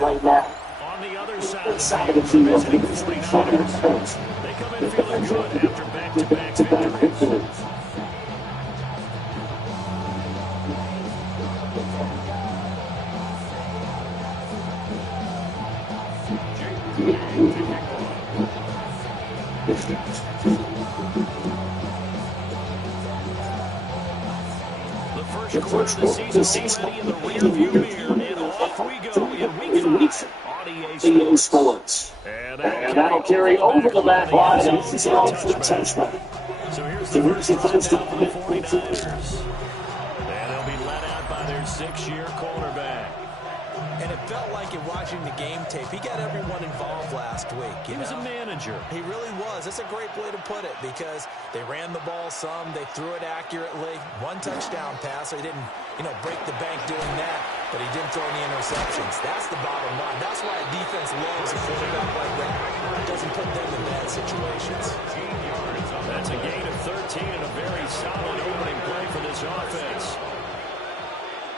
Right now. On the other side of the field, they come in feeling good after back-to-back victories. The first quarter of the season in the rearview mirror, and off we go in week 5 on EA Sports. And that'll carry over the back line, and it's all for the touchdown. So here's the first down for the 49ers. And they'll be led out by their 6-year cornerback. And it felt like in watching the game tape, he got everyone involved last week. He was a manager. He really was. That's a great way to put it because they ran the ball some, they threw it accurately. 1 touchdown pass, so he didn't, break the bank doing that, but he didn't throw any interceptions. That's the bottom line. That's why a defense loves a quarterback like that. It doesn't put them in bad situations. That's a gain of 13 and a very solid opening play for this offense.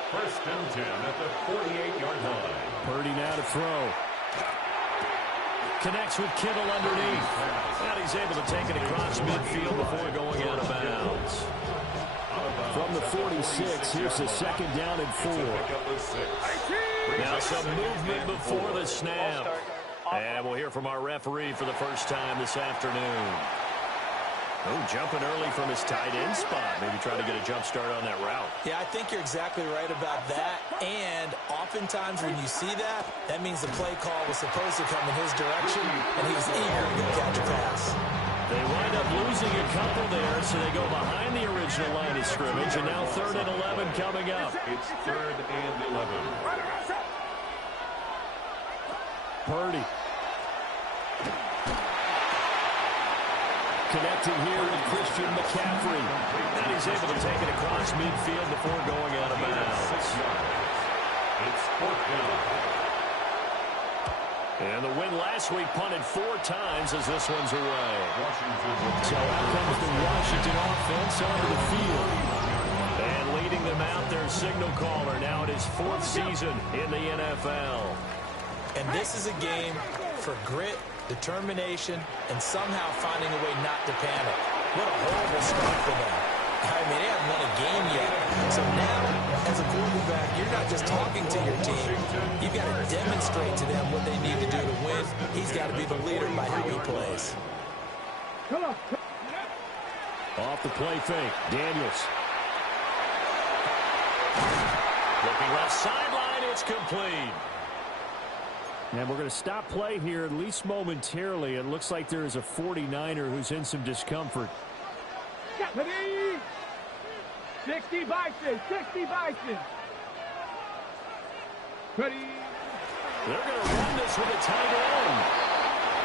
First and 10 at the 48-yard line. Purdy now to throw. Connects with Kittle underneath. And he's able to take it across midfield before going out of bounds. From the 46, here's a second down and 4. Now some movement before the snap. And we'll hear from our referee for the first time this afternoon. Oh, jumping early from his tight end spot. Maybe trying to get a jump start on that route. Yeah, I think you're exactly right about that. And oftentimes when you see that, that means the play call was supposed to come in his direction, and he was eager to go catch a pass. They wind up losing a couple there, so they go behind the original line of scrimmage, and now 3rd and 11 coming up. It's 3rd and 11. Purdy. Connecting here with Christian McCaffrey. And he's able to take it across midfield before going out of bounds. It's 4th down. And the win last week punted 4 times as this one's away. So out comes the Washington offense onto the field. And leading them out, their signal caller now in his 4th season in the NFL. And this is a game for grit, determination, and somehow finding a way not to panic. What a horrible start for them. I mean, they haven't won a game yet. So now, as a quarterback, you're not just talking to your team. You've got to demonstrate to them what they need to do to win. He's got to be the leader by how he plays. Off the play fake, Daniels. Looking left sideline, it's complete. And we're going to stop play here, at least momentarily. It looks like there is a 49er who's in some discomfort. 60 Bison, 60 Bison. They're going to run this with a tight end.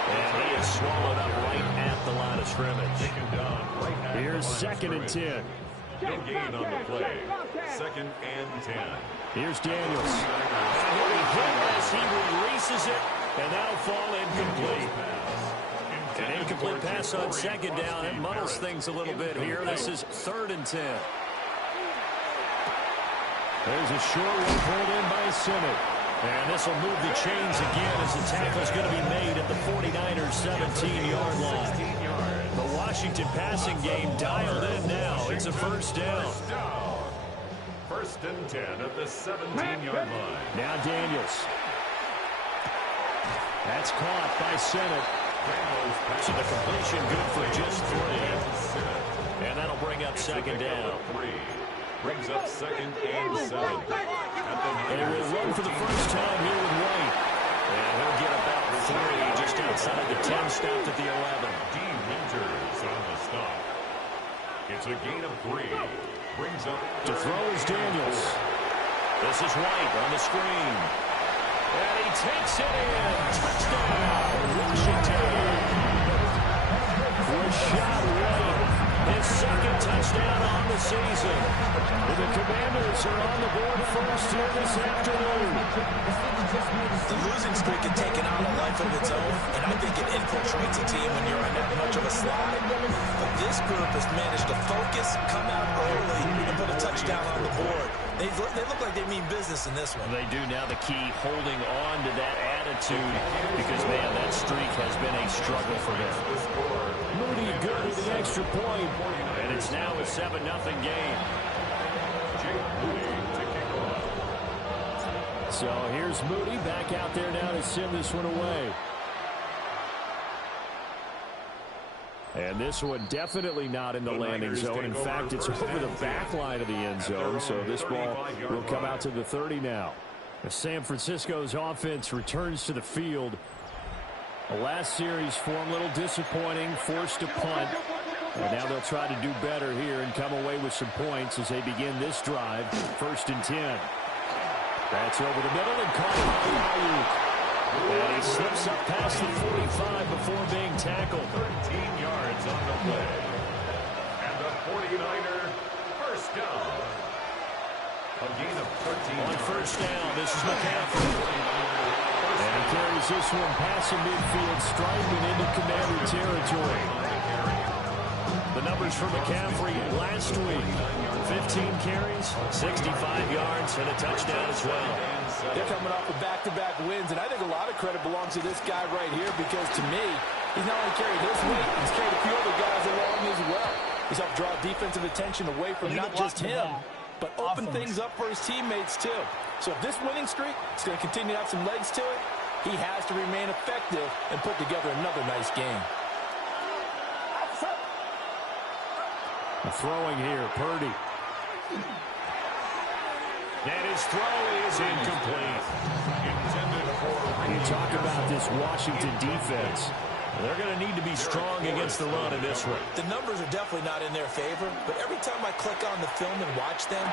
And he is swallowed up right at the line of scrimmage. Here's 2nd and 10. No gain on the play. 2nd and 10. Here's Daniels. And he'll be hit as he releases it, and that'll fall incomplete. An incomplete pass on 2nd down. It muddles things a little bit here. This is 3rd and 10. There's a short one pulled in by Simmons. And this will move the chains again as the tackle's going to be made at the 49ers' 17-yard line. The Washington passing game dialed in now. It's a 1st down. 1st and 10 at the 17-yard line. Now Daniels. That's caught by Sennett. So the completion good for just 3. And that'll bring up second down. Brings up second and 7. And we'll run for the first time here with White. And he'll get about 3 just outside the 10, stopped at the 11. Dean Winters on the stop. It's a gain of 3. Brings up to throw is Daniels. This is White on the screen. And he takes it in. Touchdown, Washington. Rashad White, his second touchdown on the season. And the Commanders are on the board first here this afternoon. The losing streak had taken on a life of its own, and I think it infiltrates a team when you're on that much of a slide. But this group has managed to focus, come out early, and put a touchdown on the board. They look like they mean business in this one. They do. Now the key, holding on to that attitude, because, man, that streak has been a struggle for them. Moody good with the extra point, and it's now a 7-0 game. So here's Moody back out there now to send this one away. And this one definitely not in the landing zone. In fact, it's over the back line of the end zone. So this ball will come out to the 30 now. As San Francisco's offense returns to the field. The last series for them a little disappointing, forced to punt. And now they'll try to do better here and come away with some points as they begin this drive. 1st and 10. That's over the middle and caught by Ayuk. And he slips up past the 45 before being tackled. 13 yards on the play. And the 49er first down. A gain of 13 on first down, this is McCaffrey. And he carries this one past the midfield, striping into Commander territory. The numbers for McCaffrey last week. 15 carries, 65 yards, and a touchdown as well. They're coming off of back-to-back wins, and I think a lot of credit belongs to this guy right here because, to me, he's not only carried his weight, he's carried a few other guys along as well. He's helped draw defensive attention away from not just him, but open things up for his teammates, too. So if this winning streak is going to continue to have some legs to it, he has to remain effective and put together another nice game. Throwing here, Purdy. And his throw is incomplete. You talk about this Washington defense. They're going to need to be strong against the run in this one. The numbers are definitely not in their favor, but every time I click on the film and watch them,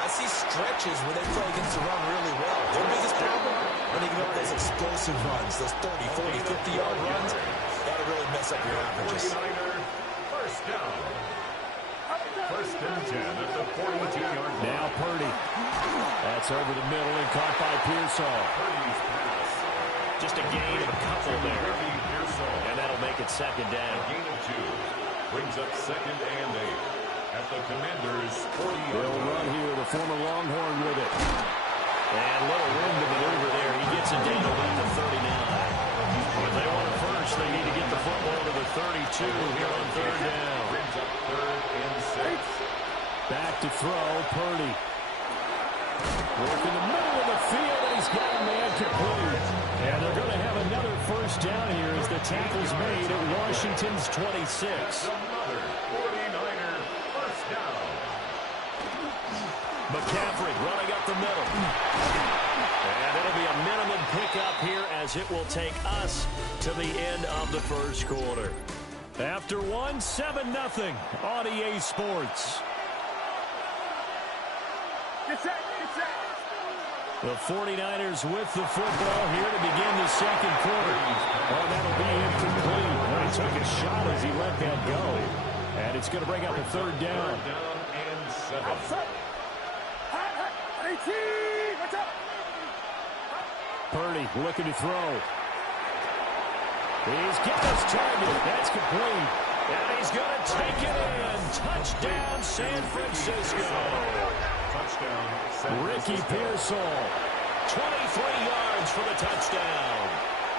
I see stretches where they play against the run really well. Their biggest problem, when they give up those explosive runs, those 30, 40, 50-yard runs, that'll really mess up your averages. First down. 1st and 10 at the 42-yard line. Now Purdy. That's over the middle and caught by Pearsall. Purdy's pass. Just a gain of a couple there. And that'll make it second down. A gain of 2. Brings up 2nd and 8 at the Commanders' 40-yard line. They'll run here, the former Longhorn with it. And a little room to maneuver there. He gets it down about the 39. If they want it first, they need to get the football to the 32 here on 3rd down. Brings up 3rd and 6. Back to throw, Purdy. Work in the middle of the field, and he's got a man complete. And they're going to have another first down here as the tackle's made at Washington's 26. Another 49er first down. McCaffrey running up the middle. And it'll be a minimum pickup here as it will take us to the end of the first quarter. After one, 7-0 on EA Sports. The 49ers with the football here to begin the second quarter. Oh, that'll be incomplete. Well, he took a shot as he let that go. And it's going to bring up a 3rd down. 3rd down and 7. Purdy looking to throw. He's got his target. That's complete. And he's going to take it in. Touchdown, San Francisco. Touchdown. Ricky Pearsall. 23 yards for the touchdown.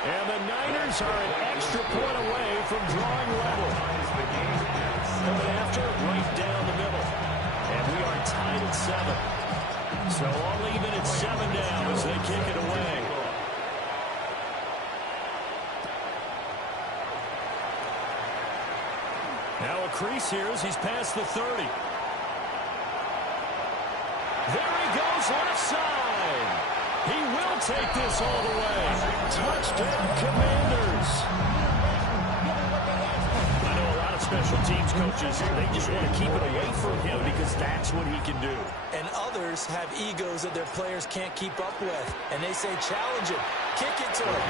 And the Niners are an extra point away from drawing level. Coming after right down the middle. And we are tied at 7. So all even at 7 now as they kick it away. Now a crease here as he's past the 30. There he goes, left side. He will take this all the way. Touchdown, Commanders. I know a lot of special teams coaches, they just want to keep it away from him because that's what he can do. And others have egos that their players can't keep up with. And they say, challenge him. Kick it to him.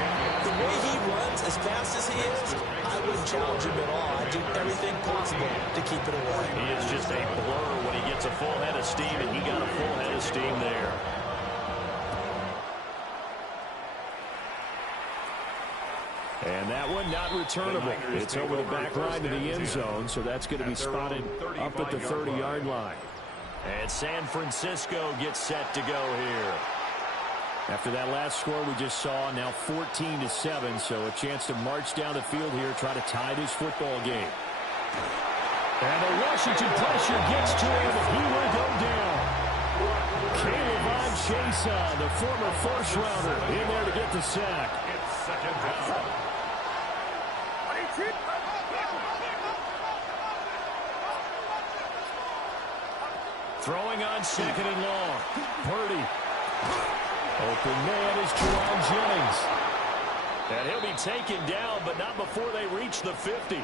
The way he runs, as fast as he is, I wouldn't challenge him at all. I'd do everything possible to keep it away. He is just a blur when he gets a full head of steam, and he got a full head of steam there. And that one not returnable. It's over the back line to the end zone, so that's going to be spotted up at the 30-yard line. And San Francisco gets set to go here. After that last score we just saw, now 14-7, so a chance to march down the field here, try to tie this football game. And the Washington pressure gets to him, and he will go down. K'Lavon Chaisson, the former first-rounder, in there to get the sack. It's second down. Throwing on second and long. Purdy. Open man is Jerron Jennings. And he'll be taken down, but not before they reach the 50.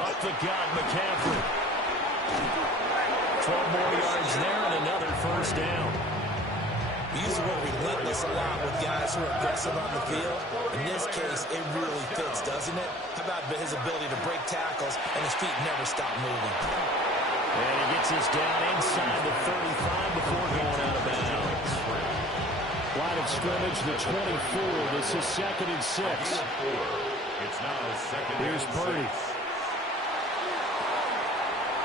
Up the gut, McCaffrey. 12 more yards there and another first down. We use the word relentless a lot with guys who are aggressive on the field. In this case, it really fits, doesn't it? How about his ability to break tackles and his feet never stop moving? And he gets us down inside the 35 before going out of bounds. Line of scrimmage, the 24. This is 2nd and 6. It's now second. Here's Purdy.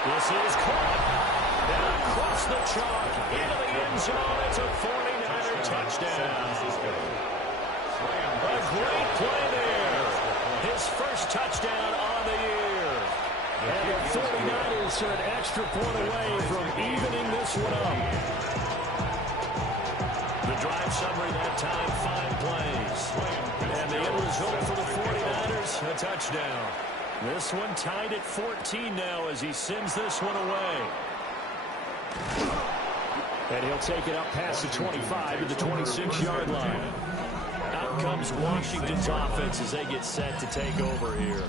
This is caught. Down across the chalk into the end zone. It's a 49er touchdown. A great play there. His first touchdown on the year. And the 49ers are an extra point away from evening this one up. The drive summary that time, 5 plays. And the end result for the 49ers, a touchdown. This one tied at 14 now as he sends this one away. And he'll take it up past the 25 to the 26-yard line. Out comes Washington's offense as they get set to take over here.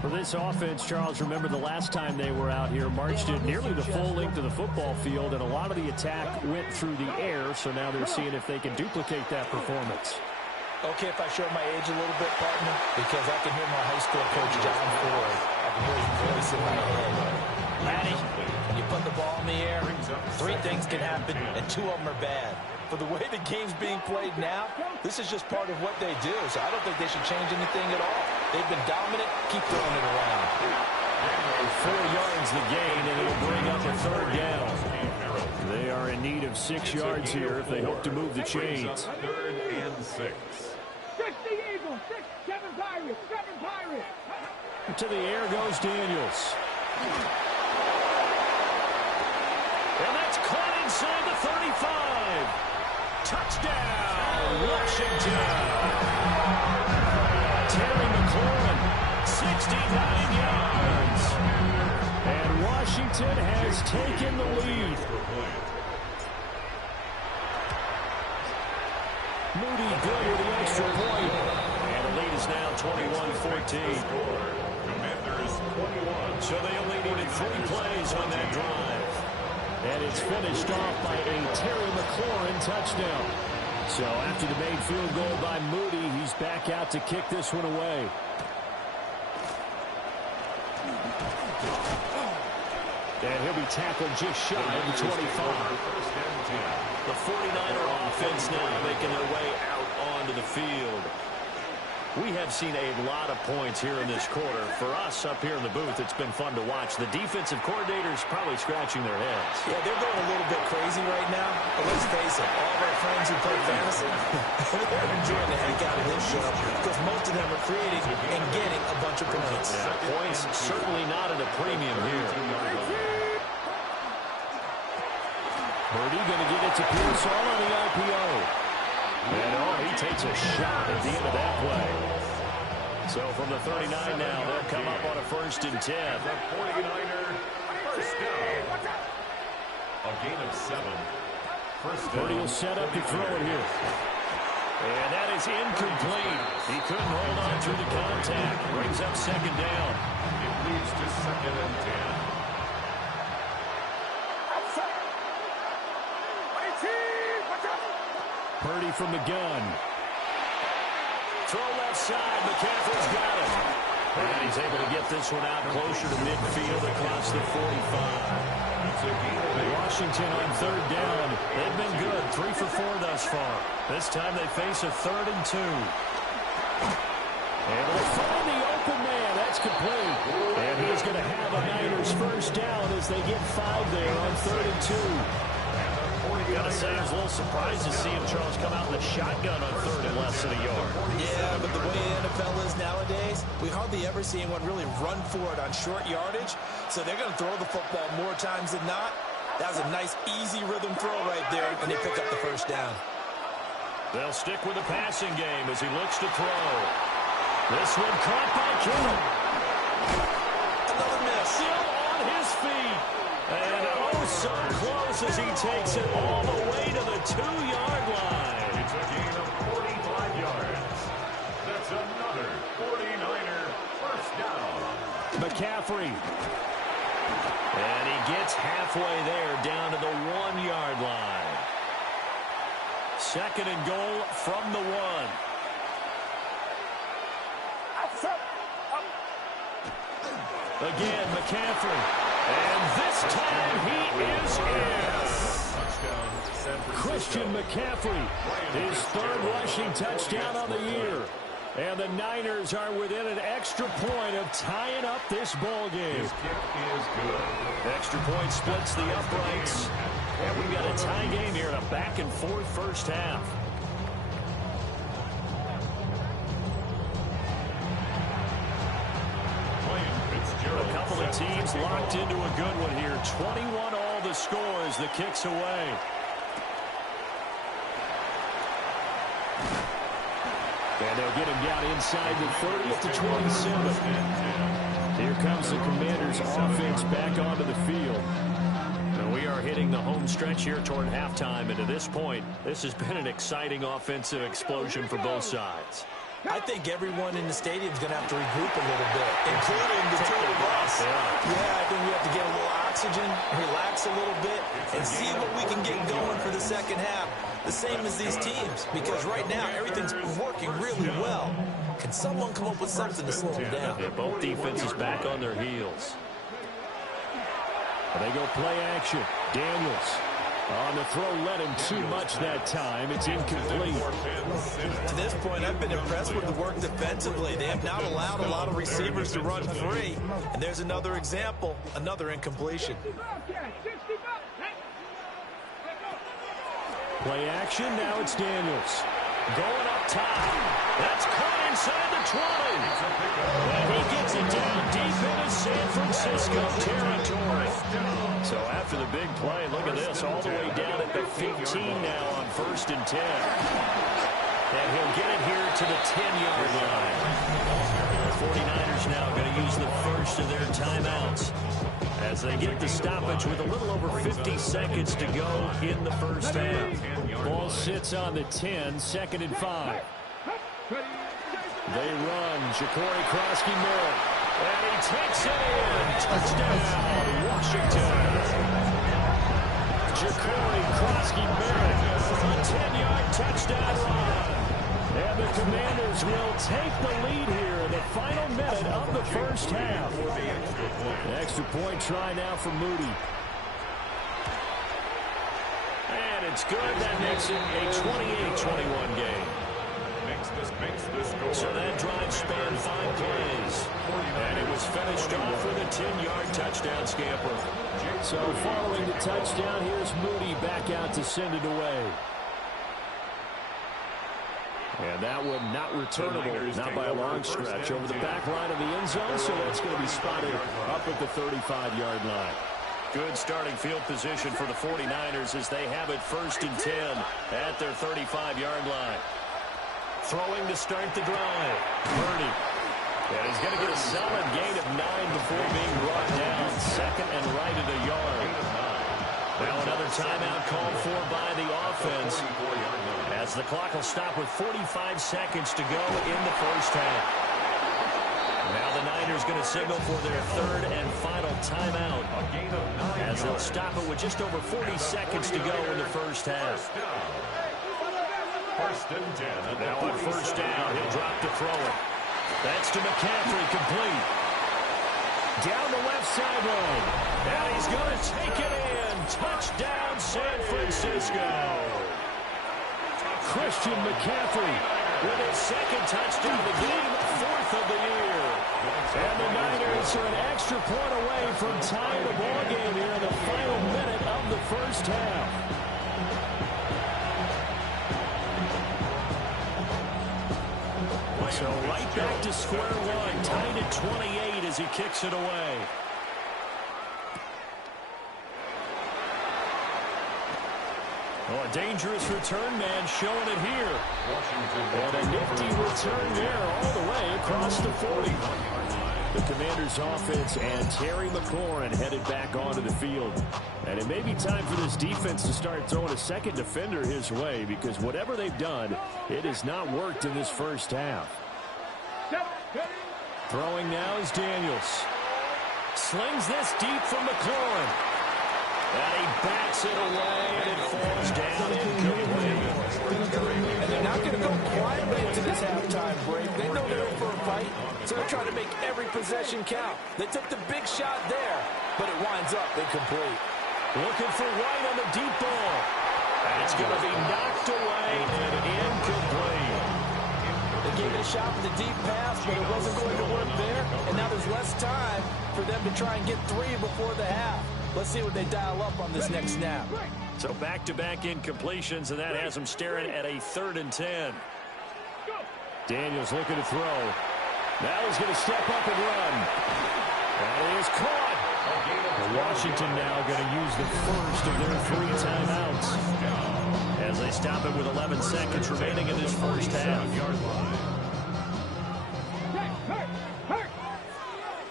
For this offense, Charles, remember the last time they were out here, marched it nearly the full length of the football field, and a lot of the attack went through the air, so now they're seeing if they can duplicate that performance. Okay, if I show my age a little bit, partner, because I can hear my high school coach, John Ford. I can hear his voice in my head. Matty, when you put the ball in the air, 3 things can happen, and 2 of them are bad. For the way the game's being played now, this is just part of what they do, so I don't think they should change anything at all. They've been dominant. Keep throwing it around. 4 yards the gain, and it'll bring up a 3rd down. They are in need of 6 yards here if they hope to move the chains. 3rd and 6. 6 the Eagles, 6, 7 Pirates, 7 Pirates. To the air goes Daniels. And that's caught inside the 35. Touchdown, Washington. Terry McLaurin, 69 yards. And Washington has taken the lead. Moody good with the extra point. And the lead is now 21-14. Commanders 21. So they only needed 3 plays on that drive. And it's finished off by a Terry McLaurin touchdown. So after the made field goal by Moody, he's back out to kick this one away. And he'll be tackled just shy of the 25. The 49er offense now making their way out onto the field. We have seen a lot of points here in this quarter. For us up here in the booth, it's been fun to watch. The defensive coordinators probably scratching their heads. Yeah, they're going a little bit crazy right now. But let's face it, all of our friends who play fantasy, they're enjoying the heck out of this show because most of them are creating and getting a bunch of points. Yeah, points certainly not at a premium here. Purdy going to get it to Pierce all on the RPO. And he takes a shot at the end of that play. So from the 39 now, they'll come up on a 1st and 10. The 49er first down. A gain of 7. First down. Purdy will set up to throw it here. And that is incomplete. He couldn't hold on through the contact. Brings up 2nd down. It leads to 2nd and 10. Purdy from the gun. Throw left side. McCaffrey's got it. And he's able to get this one out closer to midfield across the 45. Washington on 3rd down. They've been good. 3 for 4 thus far. This time they face a 3rd and 2. Able to find the open man. That's complete. And he's going to have a Niners 1st down as they get 5 there on 3rd and 2. Gotta say, I was a little surprised to see him, Charles, come out in the shotgun on 3rd and less than a yard. Yeah, but the way the NFL is nowadays, we hardly ever see anyone really run for it on short yardage. So they're going to throw the football more times than not. That was a nice, easy rhythm throw right there, and they pick up the 1st down. They'll stick with the passing game as he looks to throw. This one caught by Kittle. Another miss. Still on his feet. And so close as he takes it all the way to the 2-yard line. It's a gain of 45 yards. That's another 49er 1st down. McCaffrey. And he gets halfway there down to the 1-yard line. 2nd and goal from the 1. Again, McCaffrey. And this time he is in. Christian McCaffrey, his 3rd rushing touchdown on the year. And the Niners are within an extra point of tying up this ball game. His kick is good. Extra point splits the uprights. And we've got a tie game here in a back-and-forth 1st half. A couple of teams locked into a good one here. 21 all the scores. The kick's away. And they'll get him down inside the 30 to 27. Here comes the Commanders' offense back onto the field. And we are hitting the home stretch here toward halftime. And to this point, this has been an exciting offensive explosion for both sides. I think everyone in the stadium is going to have to regroup a little bit, including the 2 of us. Yeah, I think we have to get a little oxygen, relax a little bit, and see what we can get going for the 2nd half. The same as these teams, because right now everything's working really well. Can someone come up with something to slow them down? Yeah, both defenses back on their heels. They go play action. Daniels. On the throw, led him too much that time. It's incomplete. To this point, I've been impressed with the work defensively. They have not allowed a lot of receivers to run free. And there's another example, another incompletion. Play action, now it's Daniels. Going up top. That's caught inside the 20. And he gets it down deep into San Francisco territory. So after the big play, look at this, all the way down at the 15 now on 1st and 10. And he'll get it here to the 10-yard line. The 49ers now going to use the first of their timeouts as they get the stoppage with a little over 50 seconds to go in the 1st half. Ball sits on the 10, 2nd and 5. They run. Ja'Cory Krosky-Merritt. And he takes it in. Touchdown, Washington. Ja'Cory Krosky-Merritt for a 10-yard touchdown run. And the Commanders will take the lead here in the final minute of the 1st half. The extra point try now for Moody. And it's good. That makes it a 28-21 game. So that drive spanned 5 plays. And it was finished off with a 10-yard touchdown scamper. So following the touchdown, here's Moody back out to send it away. And that one not returnable, not by a long stretch, over the back line of the end zone, so that's going to be spotted up at the 35-yard line. Good starting field position for the 49ers as they have it 1st and 10 at their 35-yard line. Throwing to start the drive. Purdy. And he's going to get a solid gain of 9 before being brought down. 2nd and right at a yard. Now another timeout called for by the offense as the clock will stop with 45 seconds to go in the first half. Now the Niners going to signal for their 3rd and final timeout as they'll stop it with just over 40 seconds to go in the first half. 1st and 10. Now on 1st down, he'll drop to throw it. That's to McCaffrey, complete. Down the left sideline. And he's going to take it in. Touchdown, San Francisco. Christian McCaffrey with his 2nd touchdown of the game, 4th of the year. And the Niners are an extra point away from tying the ball game here in the final minute of the first half. So right back to square one, tied at 28 as he kicks it away. Oh, a dangerous return man showing it here. And a nifty return there all the way across the 40. The Commanders' offense and Terry McLaurin headed back onto the field. And it may be time for this defense to start throwing a second defender his way because whatever they've done, it has not worked in this first half. Throwing now is Daniels. Slings this deep from McLaurin. And he bats it away, and it falls down incomplete. And they're not going to go quietly into this halftime break. They know they're in for a fight, so they're trying to make every possession count. They took the big shot there, but it winds up incomplete. Looking for White on the deep ball. And it's going to be knocked away and incomplete. They gave it a shot with the deep pass, but it wasn't going to work there. And now there's less time for them to try and get 3 before the half. Let's see what they dial up on this next snap. So back-to-back incompletions, and that has them staring at a 3rd and 10. Daniels looking to throw. Now he's going to step up and run. And he is caught. Washington now going to use the first of their 3 timeouts as they stop it with 11 seconds remaining in this first half.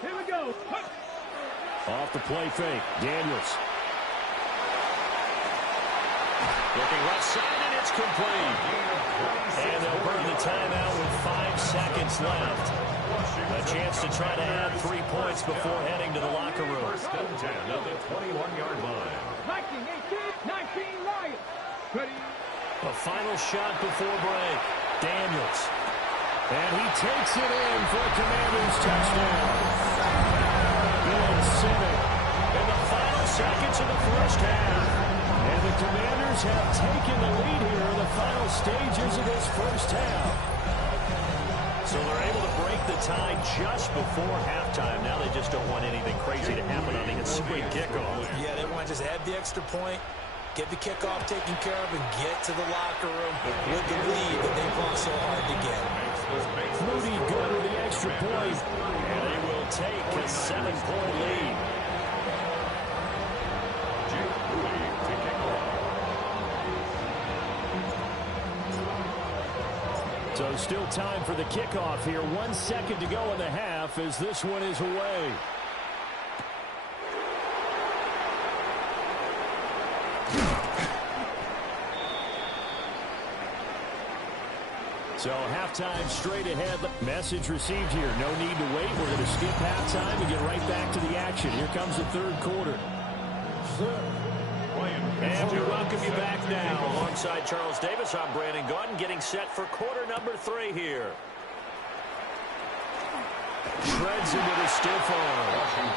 Here we go. Off the play fake, Daniels. Looking left side, and it's complete. And they'll burn the timeout with 5 seconds left. A chance to try to add 3 points before heading to the locker room. 1st and 10 at the 21-yard line. 19 Lions. Ready. A final shot before break. Daniels. And he takes it in for a Commanders touchdown. In the final seconds of the first half. And the Commanders have taken the lead here in the final stages of this first half. So they're able to break the tie just before halftime. Now they just don't want anything crazy to happen on the ensuing kickoff. Yeah, they want to just add the extra point, get the kickoff taken care of, and get to the locker room with the lead that they fought so hard to get. Moody good with the extra point. And they will take a 7-point lead. So still time for the kickoff here. 1 second to go in the half as this one is away. So halftime straight ahead. Message received here. No need to wait. We're going to skip halftime and get right back to the action. Here comes the 3rd quarter. And we welcome you back now. Alongside Charles Davis, I'm Brandon Gaudin, getting set for quarter number 3 here. Shreds into the stiff arm.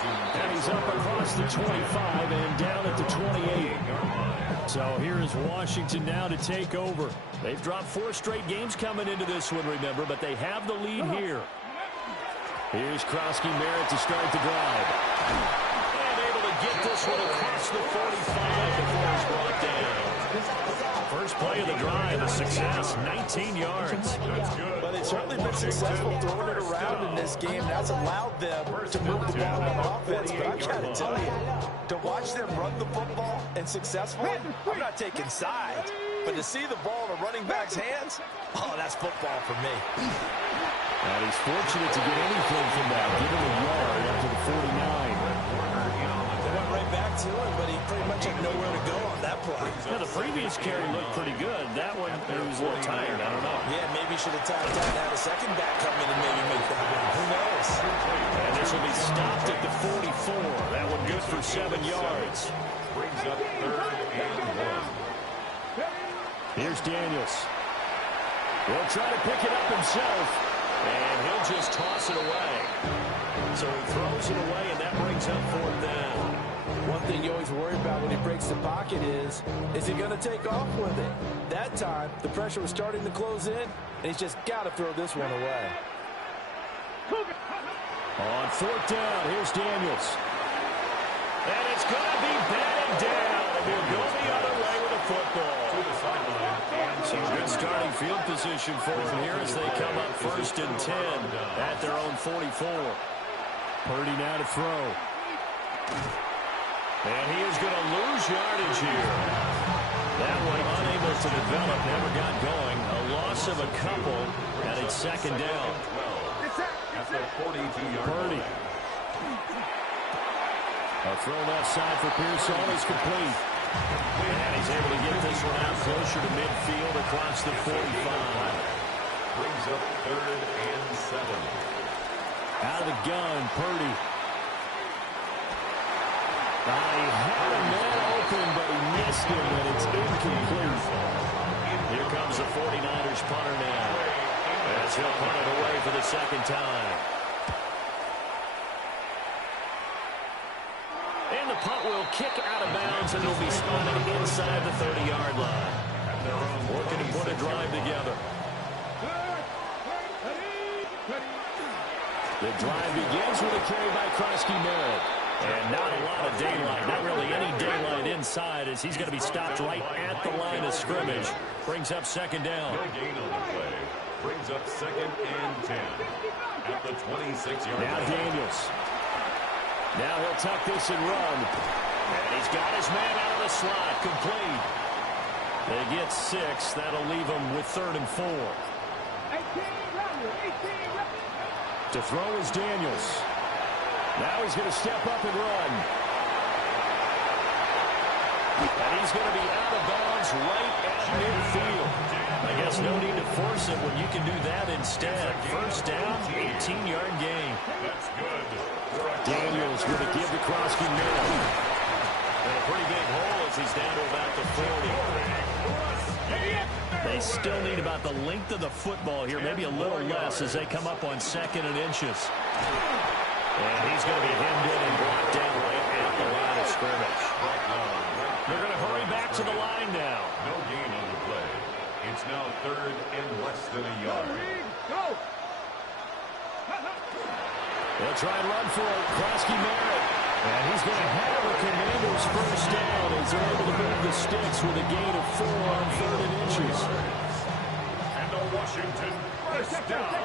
And he's up across the 25 and down at the 28. So here is Washington now to take over. They've dropped 4 straight games coming into this one, remember, but they have the lead here. Here's Krosky-Merritt to start the drive. And able to get this one across the 45 before he's brought down. First play of the drive, a success, 19 yards. But they've certainly been successful throwing it around in this game. That's allowed them to move the ball on offense. But I've got to tell you, to watch them run the football and successfully, I'm not taking sides. But to see the ball in a running back's hands, oh, that's football for me. And he's fortunate to get anything from that. Give him a yard up to the 49. They went right back to him, but he pretty much had nowhere to go on that play. Yeah, the previous carry looked pretty good. That one, he was a little tired. I don't know. Yeah, maybe he should have tapped out and had a second back come in and maybe make that one. Who knows? And this will be stopped at the 44. That one good for 7 yards. Brings up 3rd and 1. Here's Daniels. He'll try to pick it up himself, and he'll just toss it away. So he throws it away, and that brings up 4th down. One thing you always worry about when he breaks the pocket is he going to take off with it? That time, the pressure was starting to close in, and he's just got to throw this one away. On 4th down, here's Daniels. And it's going to be batted down, and he'll go the other way with a football. Some good starting field position for them here as they come up 1st and 10 at their own 44. Purdy now to throw. And he is going to lose yardage here. That one unable to develop, never got going. A loss of a couple, and it's 2nd down. At the 42-yard Purdy. A throw left side for Pearsall is complete. And he's able to get this one out closer to midfield across the 45. brings up 3rd and 7. Out of the gun, Purdy. He had a man open, but he missed him, and it's incomplete. Here comes the 49ers punter now, as he'll punt it away for the 2nd time. And the punt will kick out of bounds, and it'll be spotted inside the 30-yard line. Working to put a drive together. The drive begins with a carry by Krosky-Merritt. And not a lot of daylight, not really any daylight inside, as he's going to be stopped right at the line of scrimmage. Brings up 2nd down. No gain on the play. Brings up 2nd and 10 at the 26-yard line. Now Daniels. Now he'll tuck this and run. And he's got his man out of the slot, complete. They get 6. That'll leave him with 3rd and 4. To throw is Daniels. Now he's going to step up and run. And he's going to be out of bounds right at midfield. I guess no need to force it when you can do that instead. 1st down, 18-yard gain. That's good. Daniels going to give to Krosky-Merritt. And a pretty big hole as he's down to about the 40. They still need about the length of the football here, maybe a little less as they come up on 2nd and inches. And he's going to be hemmed in and blocked down right at the line of scrimmage. They're going to hurry back to the line now. No gain on the play. It's now 3rd and less than a yard. They'll try and run for it. Krosky-Merritt. And he's going to have a Commander's 1st down as they're able to move the sticks with a gain of 4 on 3rd and inches. And a Washington 1st down.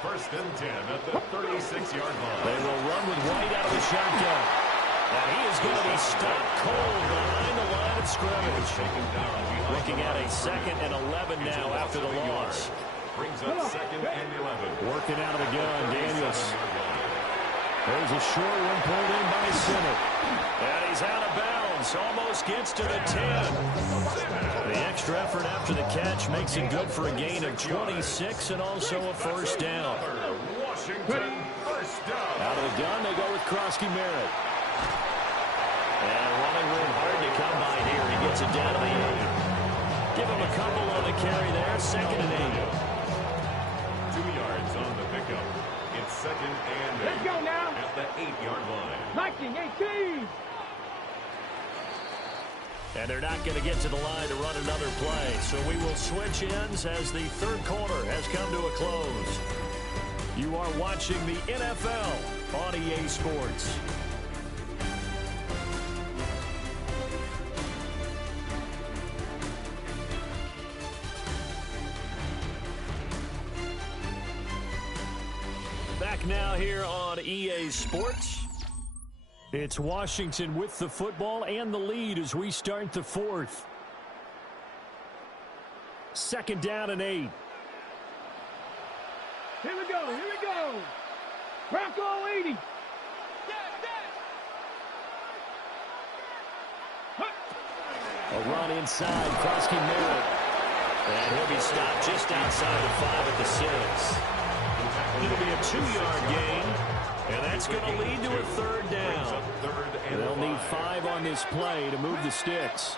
1st and 10 at the 36-yard line. They will run with White out of the shotgun. And he is going to be stopped cold behind the line of scrimmage. Looking at a 2nd and 11 now after the loss. Brings up 2nd and 11. Working out of the gun, Daniels. There's a short one pulled in by Sinnott. And he's out of bounds. Almost gets to the 10. The extra effort after the catch makes it good for a gain of 26 and also a 1st down. Washington 1st down. Out of the gun, they go with Krosky-Merritt. And running room hard to come by here. He gets it down to the 8. Give him a couple on the carry there. 2nd and 8. 2 yards on the pickup. It's 2nd and 8. Let's go now. At the 8-yard line. 19-18. And they're not going to get to the line to run another play. So we will switch ends as the 3rd quarter has come to a close. You are watching the NFL on EA Sports. back now here on EA Sports. It's Washington with the football and the lead as we start the fourth. 2nd down and 8. Here we go, here we go. Bronco 80. A run inside, Krosky Merritt. And he'll be stopped just outside the 5 at the 6. It'll be a 2-yard gain, and that's going to lead to a 3rd down. They'll need 5 on this play to move the sticks.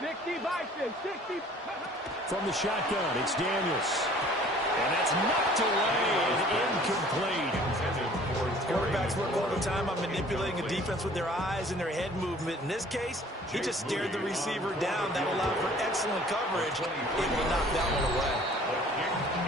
60 by 60. From the shotgun, it's Daniels. And that's knocked away and incomplete. Quarterbacks work all the time on manipulating a defense with their eyes and their head movement. In this case, he just stared the receiver down. That allowed for excellent coverage. Able to knock that one away.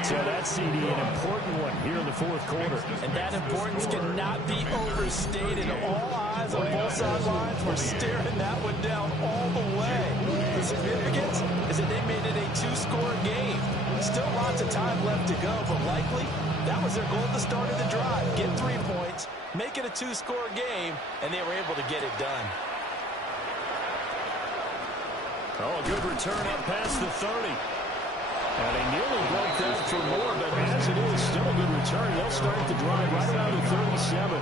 So that's, CD, an important one here in the 4th quarter. And that importance cannot be overstated. All eyes on both sidelines were staring that one down all the way. The significance is that they made it a 2-score game. Still lots of time left to go, but likely that was their goal at the start of the drive. Get 3 points, make it a 2-score game, and they were able to get it done. Oh, a good return up past the 30. And they nearly broke that for more, but as it is, still a good return. They'll start the drive right around the 37.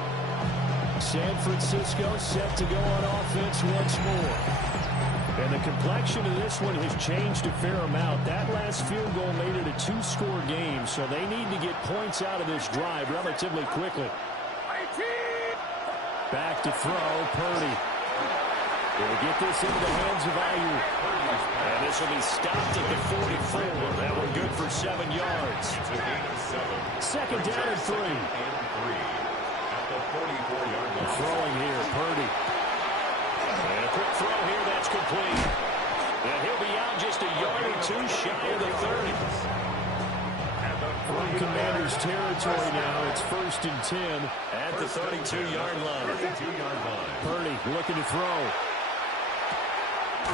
San Francisco set to go on offense once more. And the complexion of this one has changed a fair amount. That last field goal made it a 2-score game, so they need to get points out of this drive relatively quickly. Back to throw, Purdy. They'll get this into the hands of Ayuk. And this will be stopped at the 44. That one good for 7 yards. 2nd down and 3. Throwing here, Purdy. And a quick throw here, that's complete. And he'll be out just a yard or 2 shy of the 30. From Commanders territory now, it's 1st and 10 at the 32-yard line. Purdy looking to throw.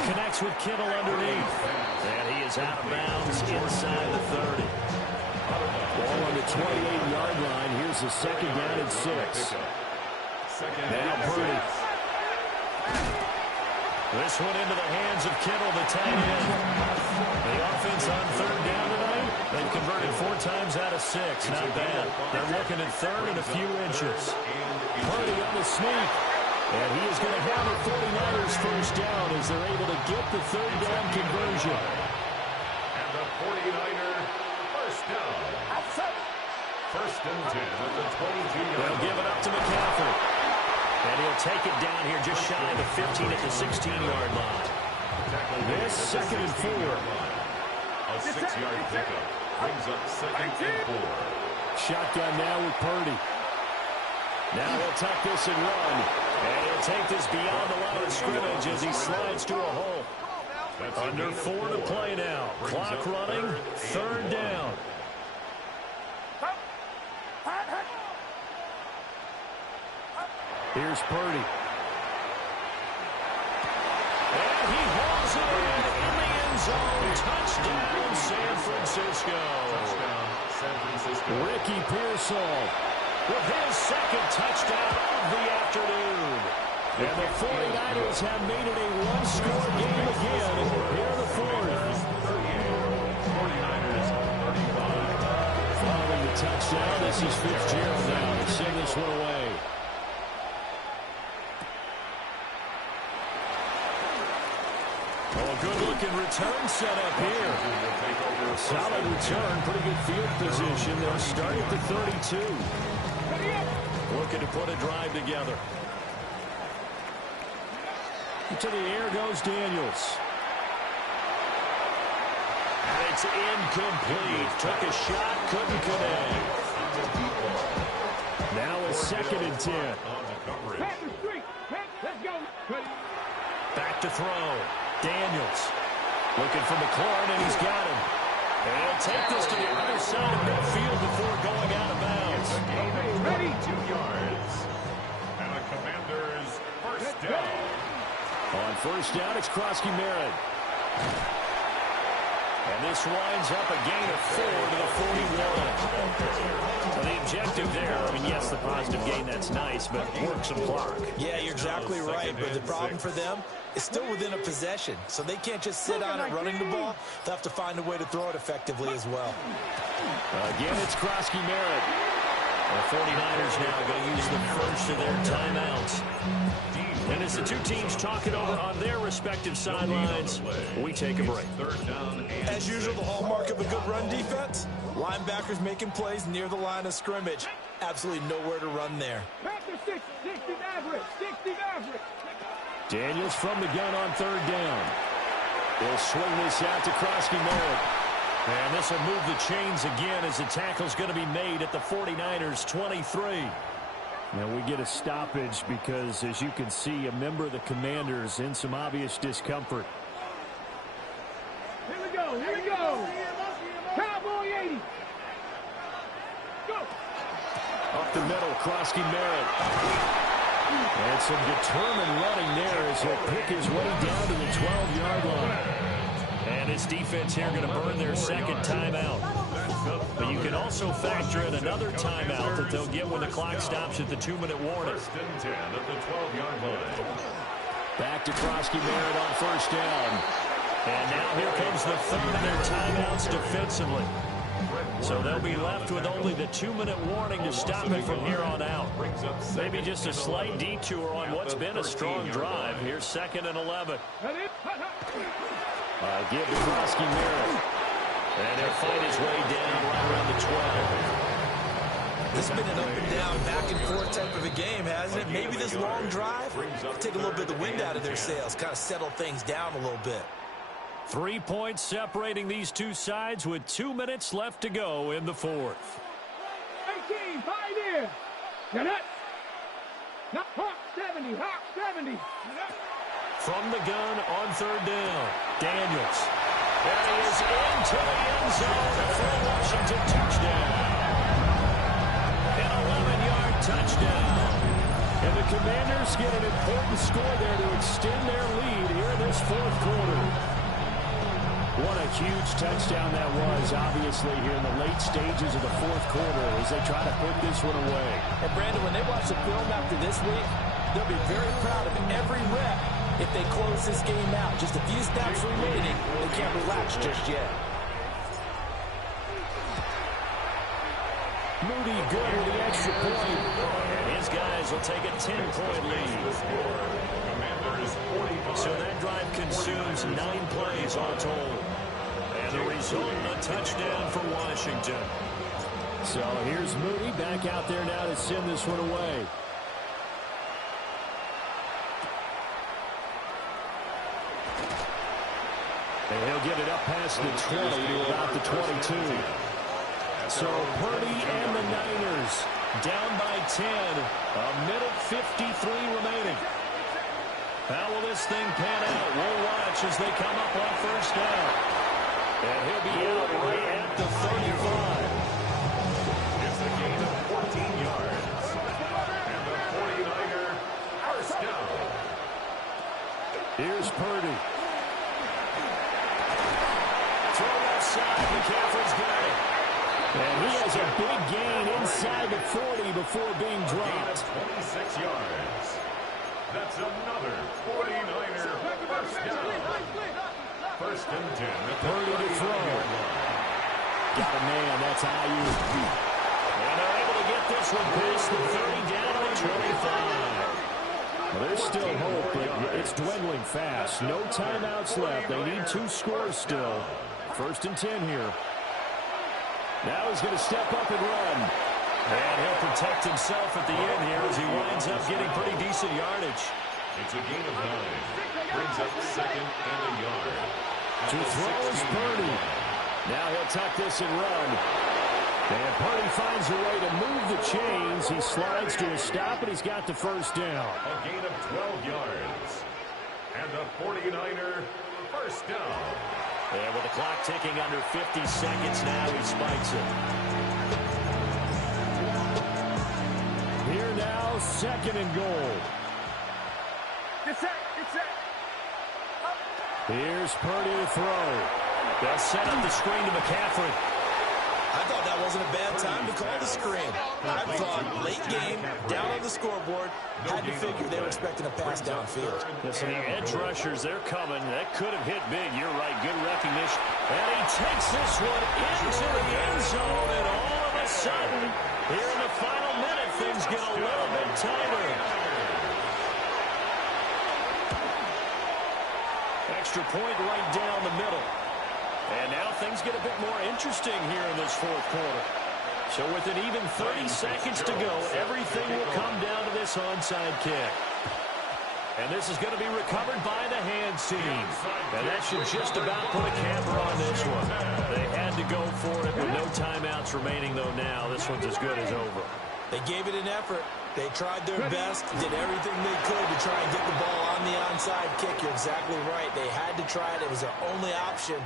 Connects with Kittle underneath. And he is out of bounds inside the 30. Ball on the 28-yard line. Here's the 2nd down and 6. Now Purdy. This one into the hands of Kittle, the tight end. The offense on 3rd down tonight. They've converted 4 times out of 6. Not bad. They're looking at 3rd and a few inches. Purdy on the sneak. And he is going to have a 49ers first down as they're able to get the 3rd down conversion. And the 49er first down. 1st and 10 at the 22-yard line. They'll give it up to McCaffrey. And he'll take it down here just shy of the 15 at the 16-yard line. This 2nd and 4. A 6-yard pickup brings up 2nd and 4. Shotgun now with Purdy. Now he'll tuck this and run. And he'll take this beyond the line of scrimmage as he slides to a hole. Under 4 to play now. Clock running. 3rd down. Here's Purdy. And he hauls it in the end zone. Touchdown, San Francisco. Touchdown, San Francisco. Ricky Pearsall with his 2nd touchdown of the afternoon. And the 49ers have made it a 1-score game again here in the 4th. 49ers 35. Following the touchdown, this is Fitzgerald now to send this one away. Oh, good-looking return set up here. Solid return, pretty good field position. They'll start at the 32. Looking to put a drive together. To the air goes Daniels. And it's incomplete. Took a shot, couldn't connect. Now a 2nd and 10. Back to throw. Daniels looking for McLaurin, and he's got him. And he'll take this to the other side of midfield before going out of bounds. Ready? 2 yards. And a Commander's first down. On 1st down, it's Krosky Merritt. And this winds up a gain of 4 to the 41. So the objective there, I mean, yes, the positive gain, that's nice, but work some clock. Yeah, you're exactly right, but the problem for them is still within a possession, so they can't just sit on it running the ball. They'll have to find a way to throw it effectively as well. Again, it's Krosky Merritt. The 49ers now going to use the first of their timeouts. And as the two teams talk it over on their respective sidelines, we take a break. As usual, the hallmark of a good run defense, linebackers making plays near the line of scrimmage. Absolutely nowhere to run there. Daniels from the gun on third down. They'll swing this out to Krosky Merritt. And this will move the chains again as the tackle's going to be made at the 49ers 23. Now we get a stoppage because, as you can see, a member of the Commanders in some obvious discomfort. Here we go, here we go. Cowboy 80. Go. Up the middle, Krosky Merritt. And some determined running there as he'll pick his way down to the 12-yard line. And his defense here going to burn their second timeout. But you can also factor in another timeout that they'll get when the clock stops at the 2-minute warning. First and 10 at the 12-yard line. Back to Krosky Merritt on first down. And now here comes the third of their timeouts defensively. So they'll be left with only the 2-minute warning to stop it from here on out. Maybe just a slight detour on what's been a strong drive. Here's 2nd and 11. Give to Krosky Merritt. And they'll fight his way down right around the 12. This has been an up and down, back and forth type of a game, hasn't it? Maybe this long drive will take a little bit of the wind out of their sails, kind of settle things down a little bit. 3 points separating these two sides with 2 minutes left to go in the fourth. 18, Pioneer. Get it. Not Hawk 70, Hawk 70. From the gun on third down, Daniels. And he is into the end zone for a Washington touchdown. An 11-yard touchdown. And the Commanders get an important score there to extend their lead here in this fourth quarter. What a huge touchdown that was, obviously, here in the late stages of the fourth quarter as they try to put this one away. And, Brandon, when they watch the film after this week, they'll be very proud of every rep if they close this game out. Just a few snaps remaining. They can't relax just yet. Moody good with the extra point. And his guys will take a 10-point lead. So that drive consumes 9 plays all told. And the result, a touchdown for Washington. So here's Moody back out there now to send this one away. And he'll get it up past the 20 to about the 22. So Purdy and the Niners down by 10. A minute 53 remaining. How will this thing pan out? We'll watch as they come up on first down. And he'll be out right at the 35. It's a gain of 14 yards. And the 49er first down. Here's Purdy. Throw left side. McCaffrey's got it. And he has a big gain inside the 40 before being dropped. 26 yards. That's another 49er first down. First and 10 at the Purdy to throw. Got a man. That's Ayuk. And they're able to get this one past the 30 down to 25. Well, there's still hope, but it's dwindling fast. No timeouts left. They need 2 scores still. First and 10 here. Now he's going to step up and run. And he'll protect himself at the end here as he winds up getting pretty decent yardage. It's a gain of 9. Brings up 2nd and a yard. To throw is Purdy. Now he'll tuck this and run. And Purdy finds a way to move the chains. He slides to a stop, and he's got the first down. A gain of 12 yards. And the 49er first down. And with the clock ticking under 50 seconds now, he spikes it. Here now, 2nd and goal. Get set, get set. Here's Purdy to throw. They'll set up the screen to McCaffrey. I thought that wasn't a bad time to call the screen. I thought late game, down on the scoreboard, had to figure they were expecting a pass downfield. Listen, the edge rushers, they're coming. That could have hit big. You're right. Good recognition. And he takes this one into the end zone, and all of a sudden, here in the final minute, things get a little bit tighter. Extra point right down the middle. And now things get a bit more interesting here in this fourth quarter. So with an even 30 seconds to go, everything will come down to this onside kick. And this is going to be recovered by the hands team. And that should just about put a camper on this one. They had to go for it with no timeouts remaining, though now. This one's as good as over. They gave it an effort. They tried their best, did everything they could to try and get the ball on the onside kick. You're exactly right. They had to try it. It was their only option.